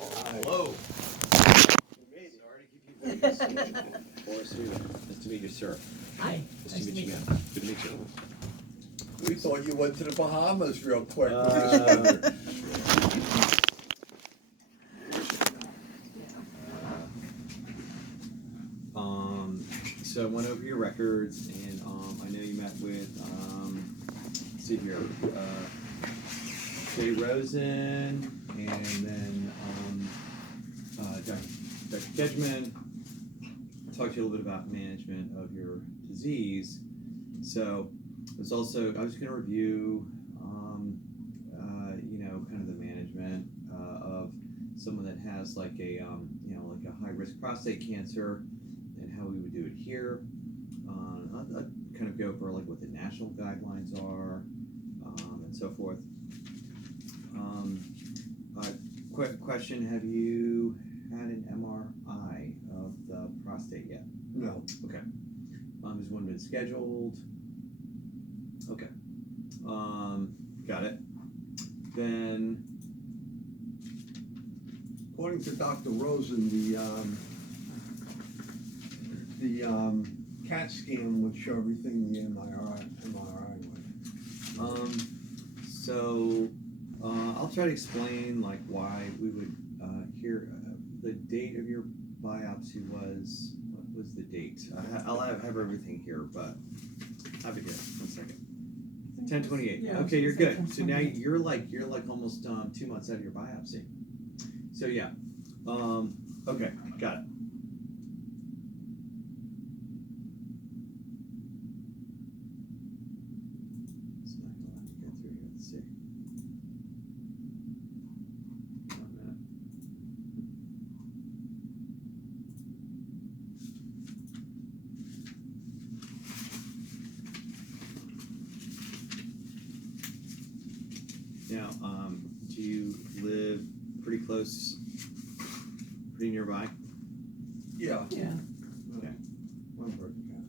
Hello. Sorry to keep you waiting. Boris here. Nice to meet you, sir. Hi. Nice to meet you, ma'am. Good to meet you. We thought you went to the Bahamas real quick. So I went over your records, and I know you met with, let's see here, Jay Rosen, and then Dr. Kedgeman. Talked to you a little bit about management of your disease. So there's also, I was going to review, kind of the management of someone that has like a, like a high risk prostate cancer, and how we would do it here. I'll kind of go over like what the national guidelines are, and so forth. Quick question: have you had an MRI of the prostate yet? No. Okay. Has one been scheduled? Okay. Got it. Then, According to Dr. Rosen, the CAT scan would show everything the MRI would. So I'll try to explain like why we would here. The date of your biopsy was, what was the date? I'll have everything here, but I have it here. 1 second. 10/28. Yeah, okay, you're good. So now 10/28. you're like almost 2 months out of your biopsy. So yeah. Okay, got it. It's not gonna let me get through here. Let's see. 1 minute. Now, do you live pretty close, pretty nearby? Yeah. Yeah. Okay. One person can.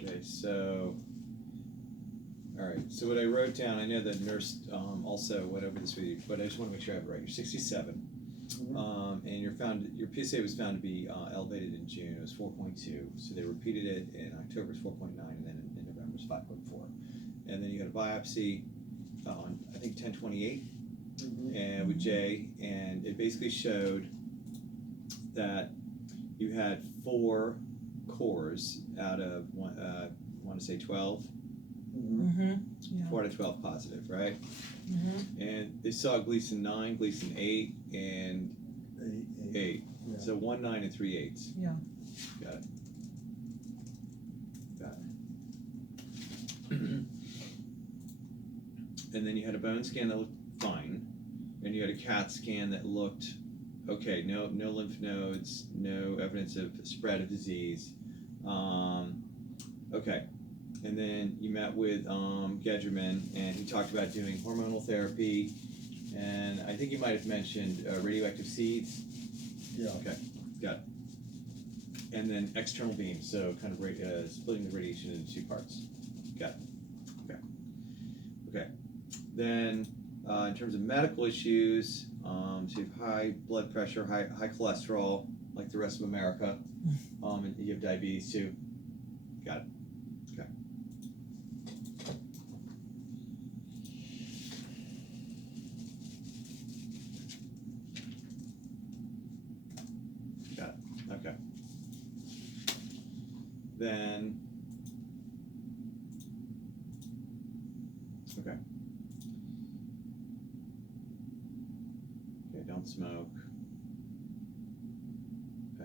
Okay, so, all right, so what I wrote down, I know the nurse also went over this with you, but I just want to make sure I have it right. You're 67, and your PSA was found to be elevated in June. It was 4.2, so they repeated it in October, it's 4.9, and then in November it's 5.4. And then you got a biopsy on, I think, 10/28, and with Jay, and it basically showed that you had 4 cores out of I want to say 12. Mm-hmm. Yeah. 4 out of 12 positive, right? Mm-hmm. And they saw Gleason 9, Gleason 8, and 8. So 1, 9, and 3/8. Yeah. Got it. And then you had a bone scan that looked fine, and you had a CAT scan that looked okay. No lymph nodes, no evidence of spread of disease. Okay, and then you met with Gedgerman, and he talked about doing hormonal therapy, and I think you might have mentioned radioactive seeds. Yeah. Okay, got it. And then external beams, so kind of splitting the radiation into 2 parts. Got it. Okay. Okay. Then, in terms of medical issues, so you have high blood pressure, high cholesterol, like the rest of America, and you have diabetes too. Got it. Okay. Got it. Okay. Then, okay. Okay, don't smoke. I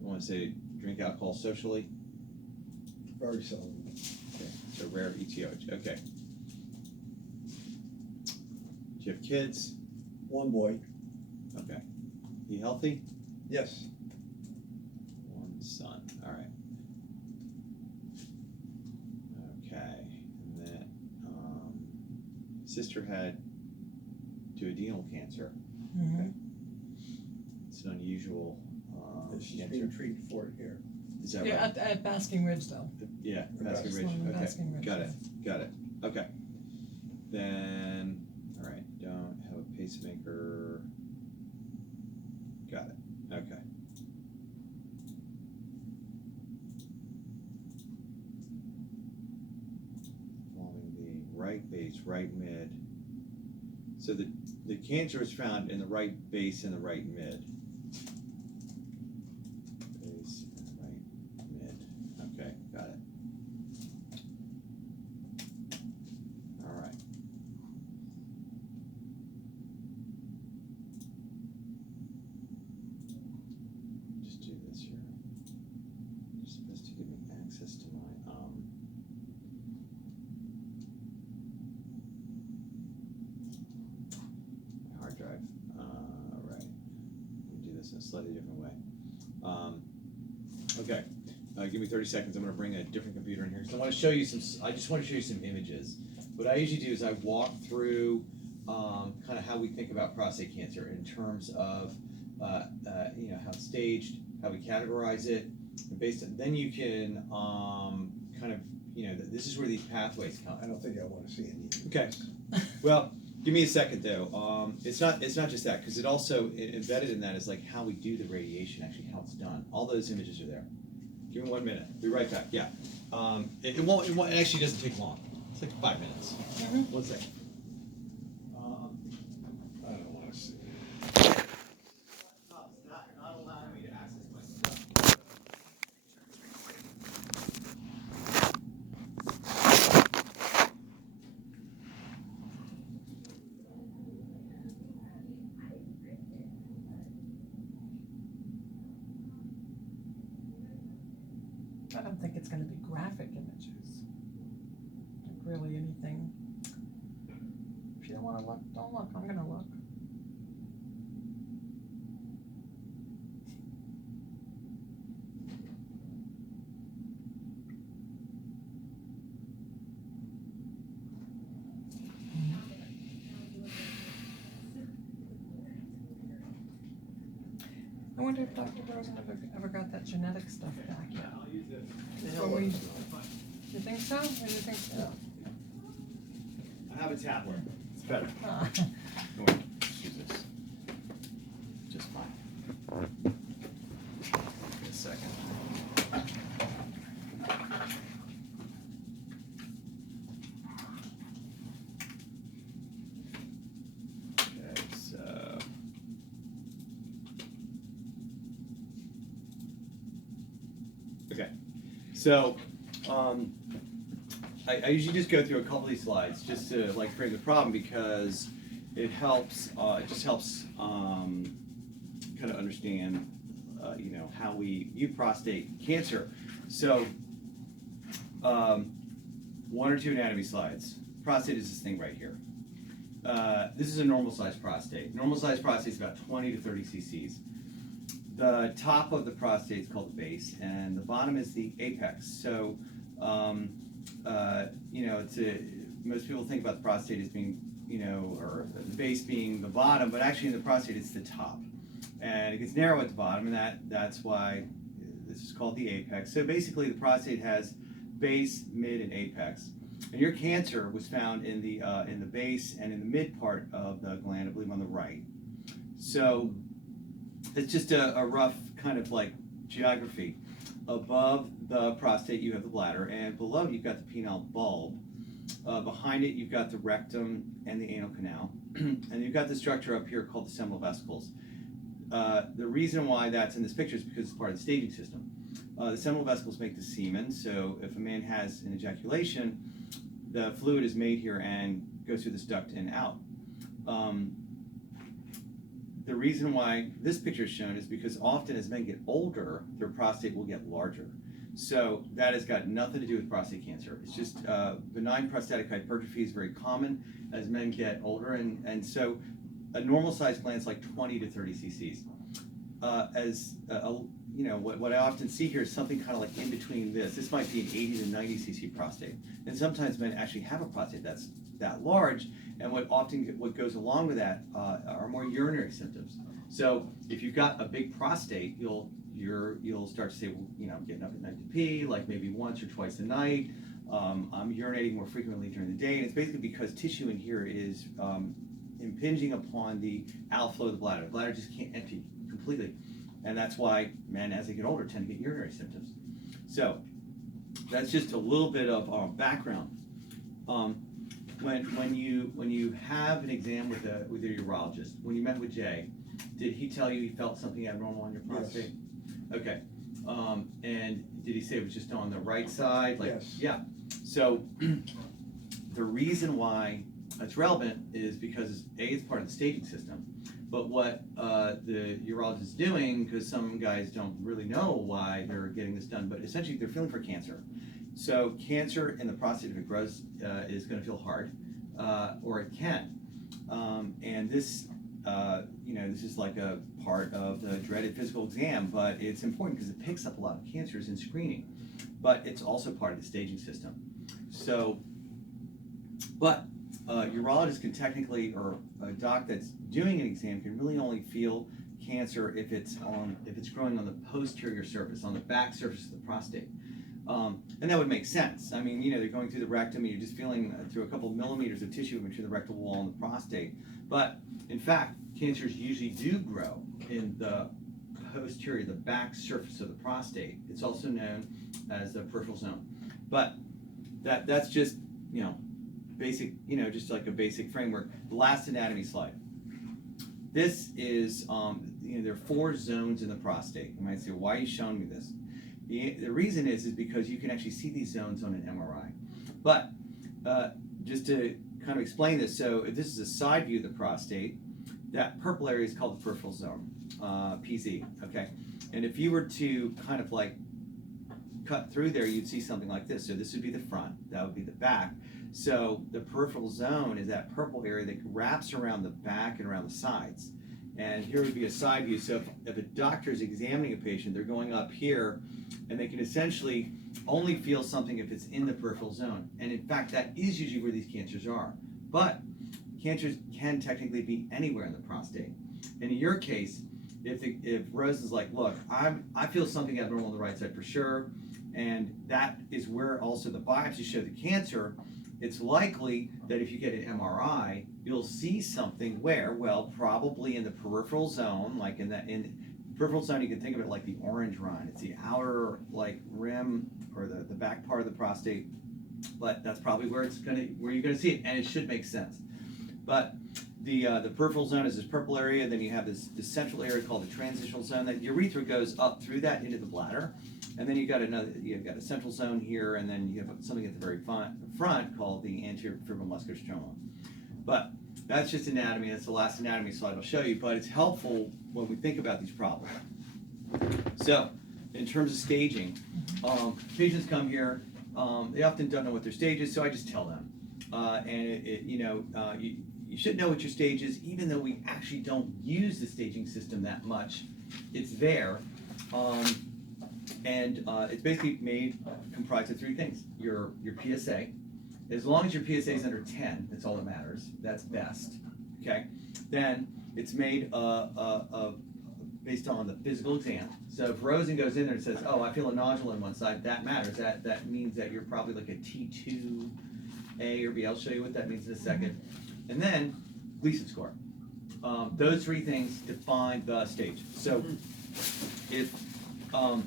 want to say drink alcohol socially. Very seldom. Okay, so rare ETOH. Okay. Do you have kids? One boy. Okay. He healthy? Yes. One son. All right. Okay. And then sister had duodenal cancer. Mm-hmm. Okay. It's an unusual She's cancer. being treated for it here. Is that Yeah, right? at Basking Ridge though. Yeah, Baskin Ridge. Sloan and Okay, Basking Ridge, got it. yeah. Got it. Okay. Then, all right. Don't have a pacemaker. Got it. Okay. Following the right base, right mid. So the cancer is found in the right base and the right mid. Base and right mid. Okay, got it. All right. Just do this here. You're supposed to give me access to my hard drive. Right. Let me do this in a slightly different way. Okay. Give me 30 seconds. I'm going to bring a different computer in here. So I want to show you some. I just want to show you some images. What I usually do is I walk through kind of how we think about prostate cancer in terms of how it's staged, how we categorize it, and based on, then you can kind of this is where these pathways come. I don't think I want to see any. Okay. Well, give me a second though. It's not just that, because it also embedded in that is like how we do the radiation, actually how it's done. All those images are there. Give me 1 minute. Be right back. Yeah. It won't. It actually doesn't take long. It's like 5 minutes. Mm-hmm. 1 second. I don't want to see. Not allowing me to access my stuff. I don't think it's going to be graphic images. Like really anything. If you don't want to look, don't look. I'm going to look. I wonder if Dr. Rosen ever got that genetic stuff back yet. I'll use it. Before we- You think so? Or do you think so? I have a tablet. It's better. Ah. Use this. Just fine. Wait a second. Okay, so. Okay, so I usually just go through a couple of these slides just to like frame the problem, because it helps. It just helps kind of understand how we view prostate cancer. So, one or two anatomy slides. Prostate is this thing right here. This is a normal sized prostate. Normal sized prostate is about 20 to 30 cc's. The top of the prostate is called the base, and the bottom is the apex. So, most people think about the prostate as being, or the base being the bottom, but actually in the prostate it's the top. And it gets narrow at the bottom, and that's why this is called the apex. So basically the prostate has base, mid, and apex. And your cancer was found in the base and in the mid part of the gland, I believe on the right. So it's just a rough kind of like geography. Above the prostate you have the bladder, and below you've got the penile bulb. Behind it you've got the rectum and the anal canal, and you've got the structure up here called the seminal vesicles. The reason why that's in this picture is because it's part of the staging system. The seminal vesicles make the semen, so if a man has an ejaculation, the fluid is made here and goes through this duct and out. The reason why this picture is shown is because often as men get older, their prostate will get larger. So that has got nothing to do with prostate cancer. It's just benign prostatic hypertrophy is very common as men get older, and so a normal sized gland is like 20 to 30 cc's. What I often see here is something kind of like in between this. This might be an 80 to 90 cc prostate, and sometimes men actually have a prostate that's that large. And what goes along with that are more urinary symptoms. So if you've got a big prostate, you'll start to say, well, I'm getting up at night to pee, like maybe once or twice a night. I'm urinating more frequently during the day, and it's basically because tissue in here is impinging upon the outflow of the bladder. The bladder just can't empty completely, and that's why men, as they get older, tend to get urinary symptoms. So that's just a little bit of background. When you have an exam with a urologist, when you met with Jay, did he tell you he felt something abnormal on your prostate? Yes. Okay. And did he say it was just on the right side? Yes. Yeah. So the reason why it's relevant is because it's part of the staging system. But what the urologist is doing, because some guys don't really know why they're getting this done, but essentially they're feeling for cancer. So cancer in the prostate, if it grows, is going to feel hard, or it can. And this, this is like a part of the dreaded physical exam, but it's important because it picks up a lot of cancers in screening. But it's also part of the staging system. So, but urologist can technically, or a doc that's doing an exam can really only feel cancer if it's growing on the posterior surface, on the back surface of the prostate. And that would make sense. I mean, they're going through the rectum and you're just feeling through a couple of millimeters of tissue between the rectal wall and the prostate. But in fact, cancers usually do grow in the posterior, the back surface of the prostate. It's also known as the peripheral zone. But that's just, basic, just like a basic framework. The last anatomy slide. This is, there are 4 zones in the prostate. You might say, why are you showing me this? The reason is because you can actually see these zones on an MRI. But just to kind of explain this, so if this is a side view of the prostate, that purple area is called the peripheral zone, PZ, okay? And if you were to kind of like cut through there, you'd see something like this. So this would be the front, that would be the back. So the peripheral zone is that purple area that wraps around the back and around the sides. And here would be a side view. So if a doctor is examining a patient, they're going up here, and they can essentially only feel something if it's in the peripheral zone. And in fact, that is usually where these cancers are. But cancers can technically be anywhere in the prostate. And in your case, if Rose is like, look, I feel something abnormal on the right side for sure, and that is where also the biopsy showed the cancer, it's likely that if you get an MRI, you'll see something where, well, probably in the peripheral zone, like in peripheral zone, you can think of it like the orange rind. It's the outer like rim or the back part of the prostate, but that's probably where you're gonna see it, and it should make sense. But the peripheral zone is this purple area. Then you have this central area called the transitional zone. That urethra goes up through that into the bladder, and then you've got a central zone here, and then you have something at the very front called the anterior fibromuscular stroma. But that's just anatomy. That's the last anatomy slide I'll show you. But it's helpful when we think about these problems. So, in terms of staging, patients come here, they often don't know what their stage is, so I just tell them. You should know what your stage is, even though we actually don't use the staging system that much. It's there. It's basically comprised of three things. Your PSA. As long as your PSA is under 10, that's all that matters. That's best. Okay. Then it's made based on the physical exam. So if Rosen goes in there and says, "Oh, I feel a nodule on one side," that matters. That means that you're probably like a T2A or B. I'll show you what that means in a second. And then Gleason score. Those three things define the stage. So if the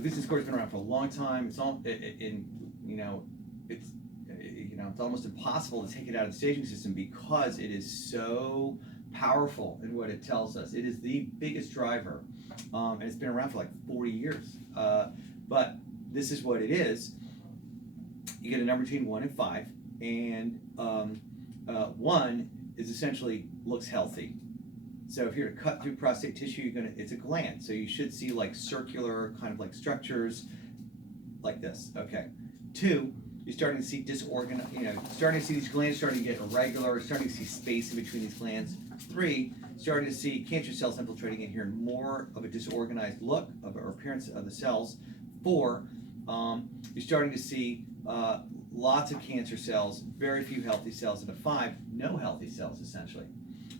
Gleason score has been around for a long time, it's almost impossible to take it out of the staging system because it is so powerful in what it tells us. It is the biggest driver, and it's been around for like 40 years. But this is what it is. You get a number between 1 and 5, and 1 is essentially looks healthy. So if you're to cut through prostate tissue, it's a gland. So you should see like circular kind of like structures like this. Okay. 2, you're starting to see disorganized, starting to see these glands starting to get irregular, starting to see space in between these glands. 3, starting to see cancer cells infiltrating in here and more of a disorganized look or appearance of the cells. 4, you're starting to see lots of cancer cells, very few healthy cells, and a 5, no healthy cells essentially.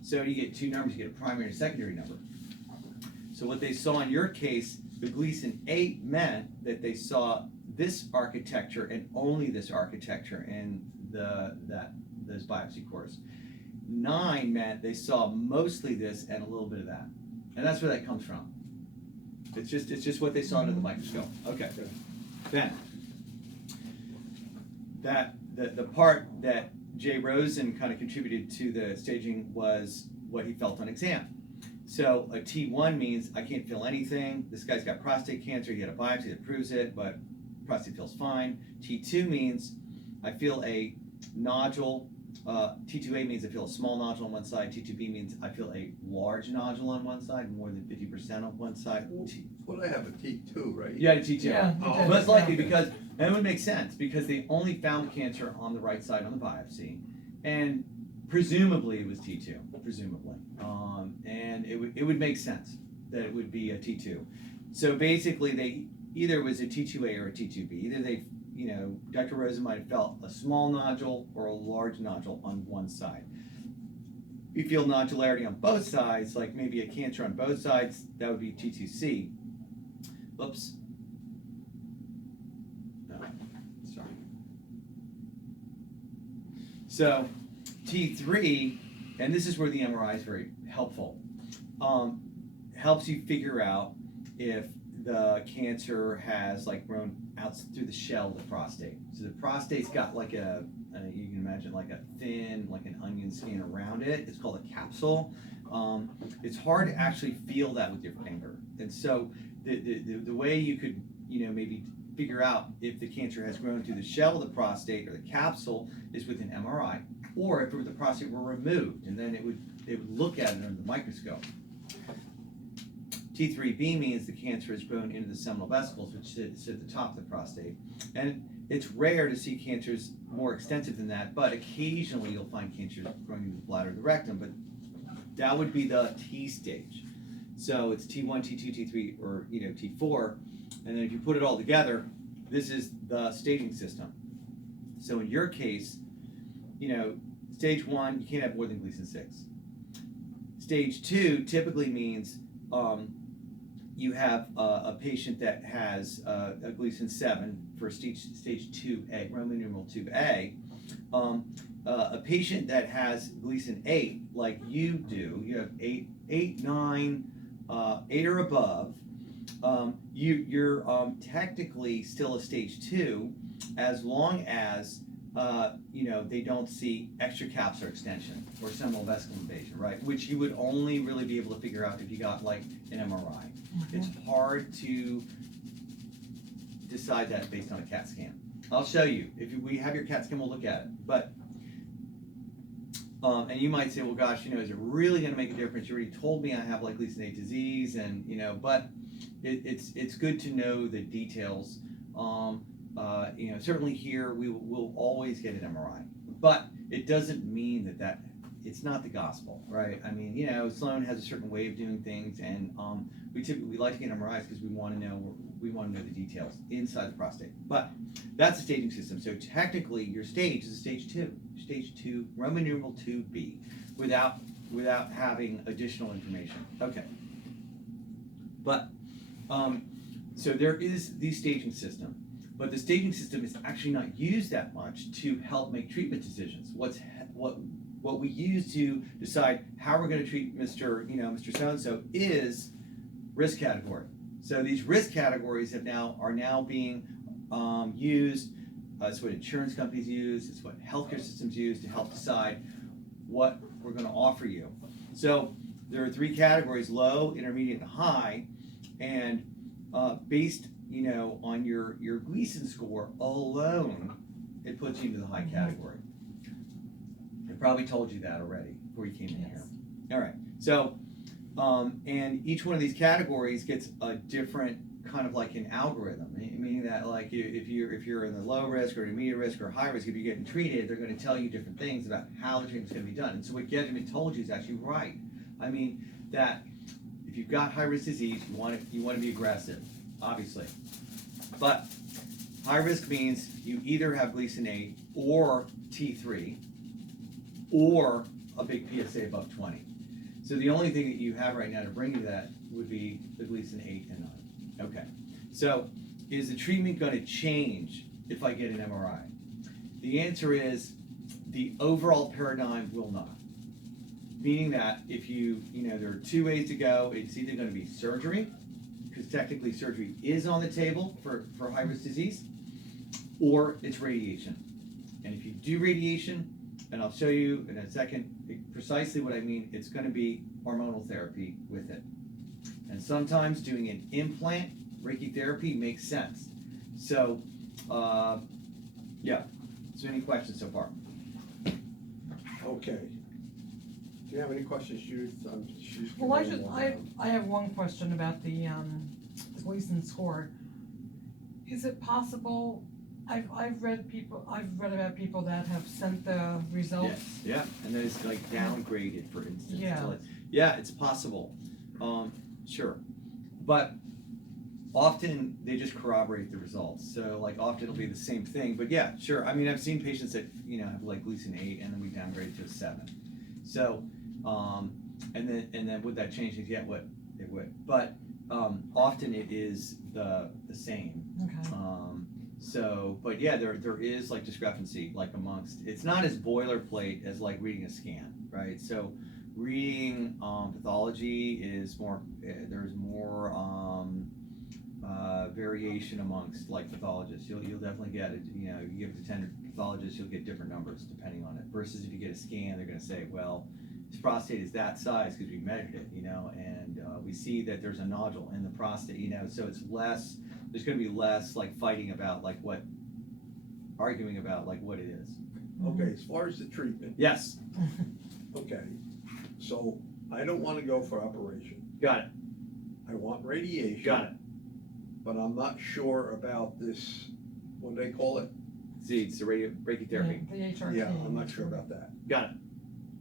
So you get 2 numbers, you get a primary and a secondary number. So what they saw in your case, the Gleason 8 meant that they saw this architecture and only this architecture in those biopsy cores. 9 meant they saw mostly this and a little bit of that. And that's where that comes from. It's just what they saw under the microscope. Okay. Then the part that Jay Rosen kind of contributed to the staging was what he felt on exam. So a T1 means I can't feel anything. This guy's got prostate cancer. He had a biopsy that proves it, but prostate feels fine. T2 means I feel a nodule. T2A means I feel a small nodule on one side. T2B means I feel a large nodule on one side, more than 50% on one side. Well, I have a T2, right? You had a T2. Yeah, Oh, Most likely because, and it would make sense, because they only found cancer on the right side on the biopsy. And presumably it was T2, presumably. And it would make sense that it would be a T2. So basically either it was a T2A or a T2B. Either Dr. Rosen might have felt a small nodule or a large nodule on one side. If you feel nodularity on both sides, like maybe a cancer on both sides, that would be T2C. Whoops. No, sorry. So T3, and this is where the MRI is very helpful, helps you figure out if the cancer has like grown out through the shell of the prostate. So the prostate's got like you can imagine like a thin, like an onion skin around it. It's called a capsule. It's hard to actually feel that with your finger. And so the way you could, maybe figure out if the cancer has grown through the shell of the prostate or the capsule is with an MRI, or if the prostate were removed, and then they would look at it under the microscope. T3B means the cancer has grown into the seminal vesicles, which sit at the top of the prostate. And it's rare to see cancers more extensive than that, but occasionally you'll find cancers growing into the bladder or the rectum, but that would be the T stage. So it's T1, T2, T3, or T4, and then if you put it all together, this is the staging system. So in your case, stage 1, you can't have more than Gleason 6. Stage 2 typically means you have a patient that has a Gleason 7 for stage 2A, Roman numeral 2A. A patient that has Gleason 8, like you do, you have 8, 9, 8 or above, you're technically still a stage 2 as long as they don't see extracapsular extension or seminal vesicle invasion, right? Which you would only really be able to figure out if you got like an MRI. It's hard to decide that based on a CAT scan. I'll show you. If we have your CAT scan, we'll look at it. But And you might say, well, gosh, is it really going to make a difference? You already told me I have like Gleason 8 disease, and but it's good to know the details. Certainly here we'll always get an MRI, but it doesn't mean that it's not the gospel, right? I mean, Sloan has a certain way of doing things, and we like to get MRIs because we want to know the details inside the prostate. But that's the staging system. So technically, your stage is a stage 2, Roman numeral 2B, without having additional information. Okay. But so there is the staging system, but the staging system is actually not used that much to help make treatment decisions. What we use to decide how we're going to treat Mr. So-and-so is risk category. So these risk categories are now being used. It's what insurance companies use. It's what healthcare systems use to help decide what we're going to offer you. So there are 3 categories: low, intermediate, and high. And based on your Gleason score alone, it puts you into the high category. I probably told you that already before you came in here. All right. So, and each one of these categories gets a different kind of like an algorithm, meaning that like if you're in the low risk or intermediate risk or high risk, if you're getting treated, they're going to tell you different things about how the treatment's going to be done. And so what Gedgeman told you is actually right. I mean that if you've got high risk disease, you want to be aggressive, obviously. But high risk means you either have Gleason 8 or T3 or a big PSA above 20. So the only thing that you have right now to bring you that would be the Gleason 8 and 9. Okay. So is the treatment going to change if I get an MRI? The answer is the overall paradigm will not. Meaning that if there are 2 ways to go. It's either going to be surgery, because technically surgery is on the table for high-risk disease, or it's radiation. And if you do radiation, and I'll show you in a second precisely what I mean, it's going to be hormonal therapy with it. And sometimes doing an implant brachytherapy makes sense. So, yeah. So any questions so far? Okay. Do you have any questions, Judith? She's Well, I have one question about the Gleason score. Is it possible? I've read about people that have sent the results. Yeah, and then it's like downgraded, for instance. Yeah. It's possible. Sure, but often they just corroborate the results. So like often it'll be the same thing. But yeah, sure. I mean, I've seen patients that have like Gleason 8, and then we downgrade to a 7. So, and then would that change things? Yeah, it would. But often it is the same. Okay. But yeah, there is like discrepancy like amongst. It's not as boilerplate as like reading a scan, right? So reading pathology is more. There's more variation amongst like pathologists. You'll definitely get it. You give it to 10 pathologists, you'll get different numbers depending on it. Versus if you get a scan, they're going to say, well, his prostate is that size because we measured it, and we see that there's a nodule in the prostate, so it's less. There's going to be less like fighting about like arguing about like what it is. Okay, as far as the treatment. Yes. Okay, so I don't want to go for operation. Got it. I want radiation. Got it. But I'm not sure about this, what do they call it? It's the brachytherapy. The HRT. Yeah, I'm not sure about that. Got it.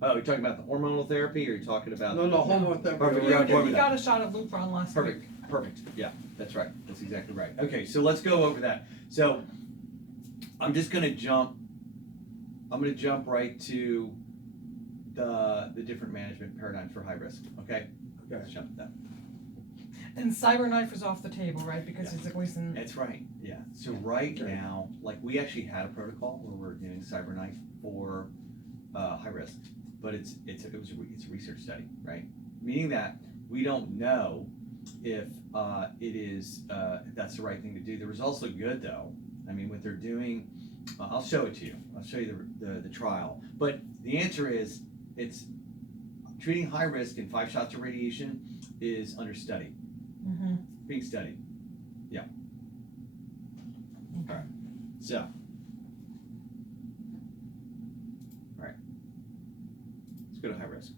Oh, you're talking about the hormonal therapy, or you're talking about? No, hormone therapy. Perfect. You got a shot of Lupron last week. Perfect. Yeah, that's right. That's exactly right. Okay, so let's go over that. So I'm just going to jump. I'm going to jump right to the different management paradigms for high risk. Okay. Okay. Let's jump to that. And CyberKnife is off the table, right? Because Yeah. it's a Gleason. That's right. Yeah. So right Okay. now, like we actually had a protocol where we're doing CyberKnife for high risk, but it's a research study, right? Meaning that we don't know if it is if that's the right thing to do. The results look good though. I mean, what they're doing, I'll show it to you. I'll show you the trial. But the answer is it's treating high risk and 5 shots of radiation is under study. Mm-hmm. Being studied. Yeah. Okay. All right. So. All right. go to high risk.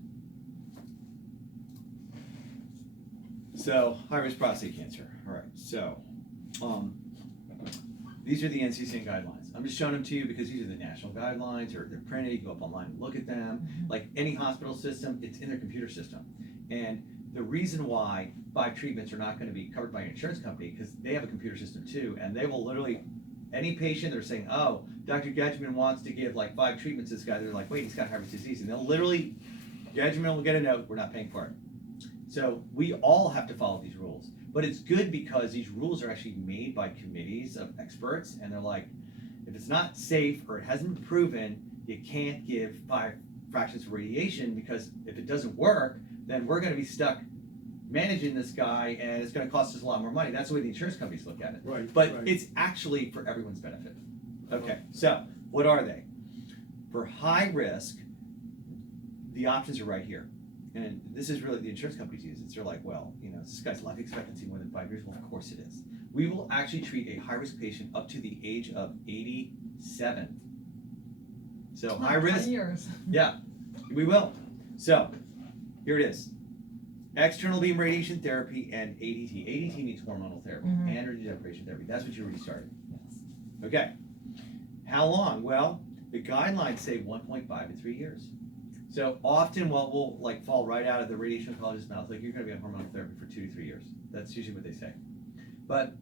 So, high risk prostate cancer. All right, so these are the NCCN guidelines. I'm just showing them to you because these are the national guidelines, or they're printed. You go up online and look at them. Like any hospital system, it's in their computer system. And the reason why 5 treatments are not going to be covered by your insurance company, because they have a computer system too, and they will literally, any patient, they're saying, oh, Dr. Gedgeman wants to give like 5 treatments to this guy. They're like, wait, he's got high risk disease. And they'll literally, Gedgeman will get a note, we're not paying for it. So we all have to follow these rules. But it's good because these rules are actually made by committees of experts, and they're like, if it's not safe or it hasn't been proven, you can't give 5 fractions of radiation, because if it doesn't work, then we're going to be stuck managing this guy, and it's going to cost us a lot more money. That's the way the insurance companies look at it. Right. But right. it's actually for everyone's benefit. Okay, so what are they? For high risk, the options are right here. And this is really the insurance companies use it. They're like, well, you know, this guy's life expectancy more than 5 years. Well, of course it is. We will actually treat a high-risk patient up to the age of 87. So high risk. Years. Yeah, we will. So here it is. External beam radiation therapy and ADT. ADT means hormonal therapy, androgen deprivation therapy. That's what you already started. Yes. Okay. How long? Well, the guidelines say 1.5 to 3 years. So often what will like fall right out of the radiation oncologist's mouth, like you're going to be on hormonal therapy for 2 to 3 years. That's usually what they say. But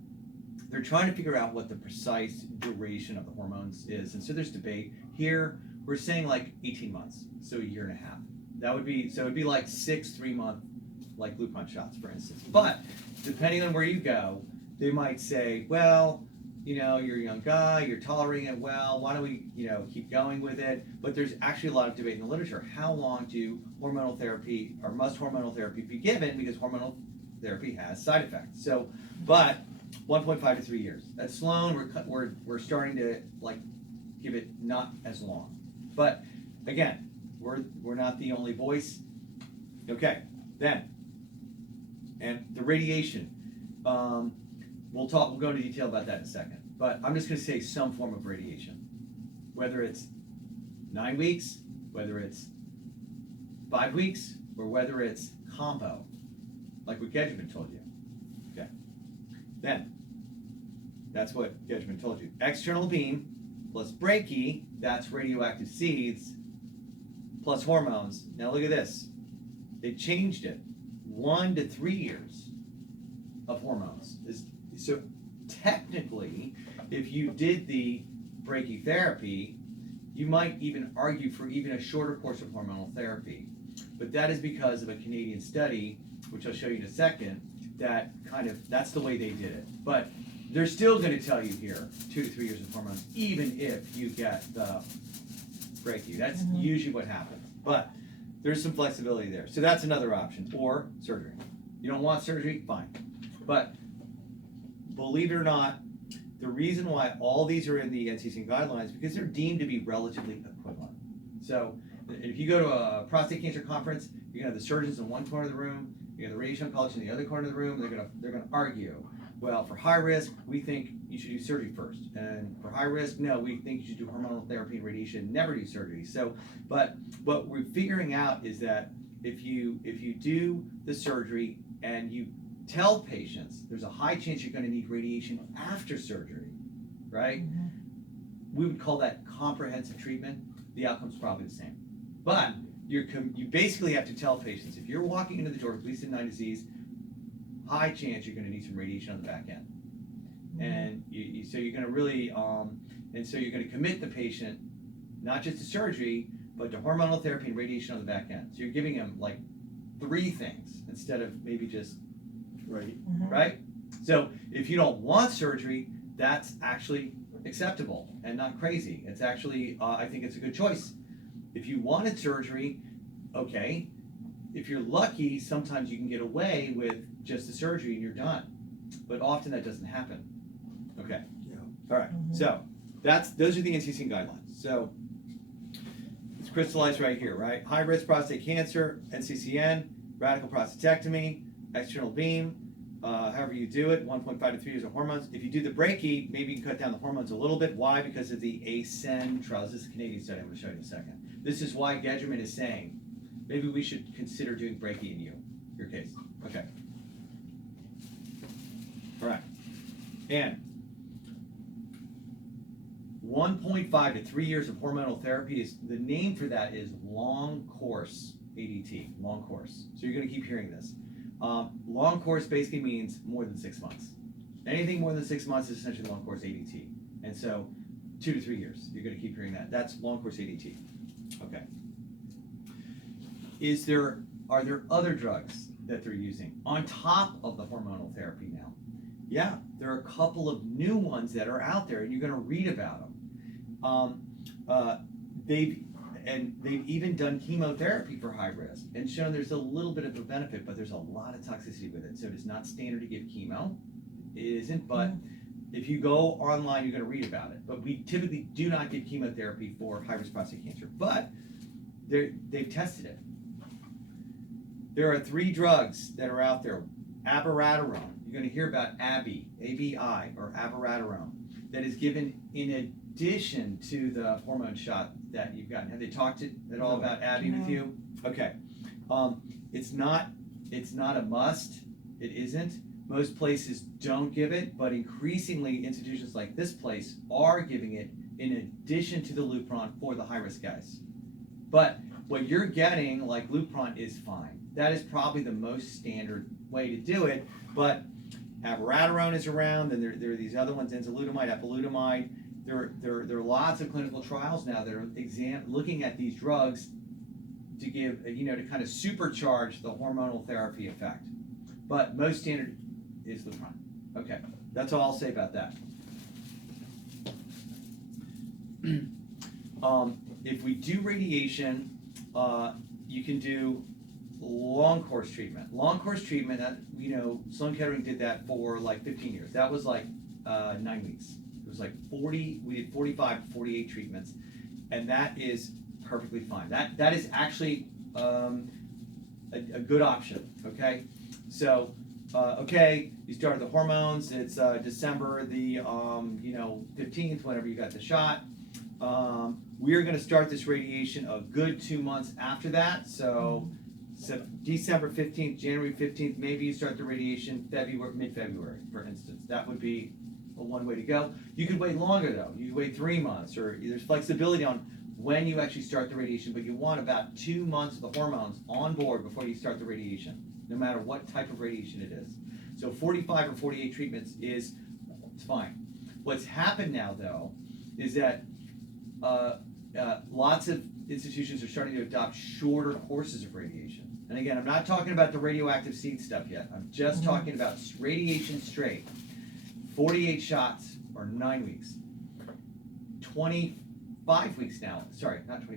they're trying to figure out what the precise duration of the hormones is. And so there's debate. Here, we're saying like 18 months, so a year and a half. That would be, so it'd be like 6 3-month like Lupron shots, for instance. But depending on where you go, they might say, well, you know, you're a young guy, you're tolerating it well, why don't we, you know, keep going with it? But there's actually a lot of debate in the literature. How long do hormonal therapy, or must hormonal therapy be given? Because hormonal therapy has side effects. So, but 1.5 to 3 years. At Sloan, we're starting to like give it not as long. But again, we're not the only voice. Okay, then, and the radiation. We'll go into detail about that in a second. But I'm just going to say some form of radiation, whether it's 9 weeks, whether it's 5 weeks, or whether it's combo, like what Gedgeman told you. Okay. Then, that's what Gedgeman told you. External beam plus brachy, that's radioactive seeds, plus hormones. Now look at this. They changed it. 1 to 3 years of hormones. So technically, if you did the brachytherapy, you might even argue for even a shorter course of hormonal therapy. But that is because of a Canadian study, which I'll show you in a second, that that's the way they did it. But they're still going to tell you here 2 to 3 years of hormones, even if you get the brachy. That's usually what happens. But there's some flexibility there. So that's another option, or surgery. You don't want surgery? Fine. But believe it or not, the reason why all these are in the NCCN guidelines, because they're deemed to be relatively equivalent. So if you go to a prostate cancer conference, you're gonna have the surgeons in one corner of the room, you have the radiation oncologist in the other corner of the room, they're gonna argue. Well, for high risk, we think you should do surgery first. And for high risk, no, we think you should do hormonal therapy and radiation, never do surgery. So, but what we're figuring out is that if you do the surgery and you tell patients there's a high chance you're going to need radiation after surgery, right? We would call that comprehensive treatment. The outcome's probably the same. But you basically have to tell patients, if you're walking into the door with Gleason 9 disease, high chance you're going to need some radiation on the back end. And so you're going to really, and so you're going to commit the patient not just to surgery, but to hormonal therapy and radiation on the back end. So you're giving them like 3 things instead of maybe just right? So if you don't want surgery, that's actually acceptable and not crazy. It's actually, I think it's a good choice. If you wanted surgery, okay. If you're lucky, sometimes you can get away with just the surgery and you're done. But often that doesn't happen. Okay. Yeah. All right. So those are the NCCN guidelines. So it's crystallized right here, right? High risk prostate cancer, NCCN, radical prostatectomy, external beam, however you do it, 1.5 to 3 years of hormones. If you do the brachy, maybe you can cut down the hormones a little bit. Why? Because of the ASCEND trials. This is a Canadian study I'm going to show you in a second. This is why Gedgeman is saying maybe we should consider doing brachy in your case. Okay. All right. And 1.5 to 3 years of hormonal therapy is, the name for that is long course ADT, long course. So you're gonna keep hearing this. Long course basically means more than 6 months. Anything more than 6 months is essentially long course ADT. And so 2 to 3 years, you're gonna keep hearing that. That's long course ADT. Okay. Are there other drugs that they're using on top of the hormonal therapy now? Yeah, there are a couple of new ones that are out there, and you're gonna read about them. They've even done chemotherapy for high risk and shown there's a little bit of a benefit, but there's a lot of toxicity with it. So it's not standard to give chemo. It isn't, but if you go online, you're going to read about it. But we typically do not give chemotherapy for high-risk prostate cancer, but they've tested it. There are 3 drugs that are out there. Abiraterone, you're going to hear about ABI, ABI, or abiraterone, that is given in addition to the hormone shot that you've gotten. Have they talked at all about ABI with you? Okay. It's not a must. It isn't. Most places don't give it, but increasingly institutions like this place are giving it in addition to the Lupron for the high-risk guys. But what you're getting, like Lupron, is fine. That is probably the most standard way to do it, but abiraterone is around, and there are these other ones, enzalutamide, apalutamide. There are lots of clinical trials now that are looking at these drugs to give, to kind of supercharge the hormonal therapy effect. But most standard is Lupron. Okay, that's all I'll say about that. If we do radiation, you can do long course treatment. Long course treatment, that, Sloan Kettering did that for like 15 years. That was like 9 weeks. It was like 40, we did 45 to 48 treatments, and that is perfectly fine. That is actually a good option, okay? So, you started the hormones, it's December the 15th, whenever you got the shot. We are going to start this radiation a good 2 months after that, so December 15th, January 15th, maybe you start the radiation mid-February, for instance. That would be one way to go. You could wait longer though. You could wait 3 months, or there's flexibility on when you actually start the radiation, but you want about 2 months of the hormones on board before you start the radiation, no matter what type of radiation it is. So 45 or 48 treatments it's fine. What's happened now though is that lots of institutions are starting to adopt shorter courses of radiation. And again, I'm not talking about the radioactive seed stuff yet. I'm just talking about radiation straight. 48 shots or 9 weeks. 25 weeks now. Sorry, not 25.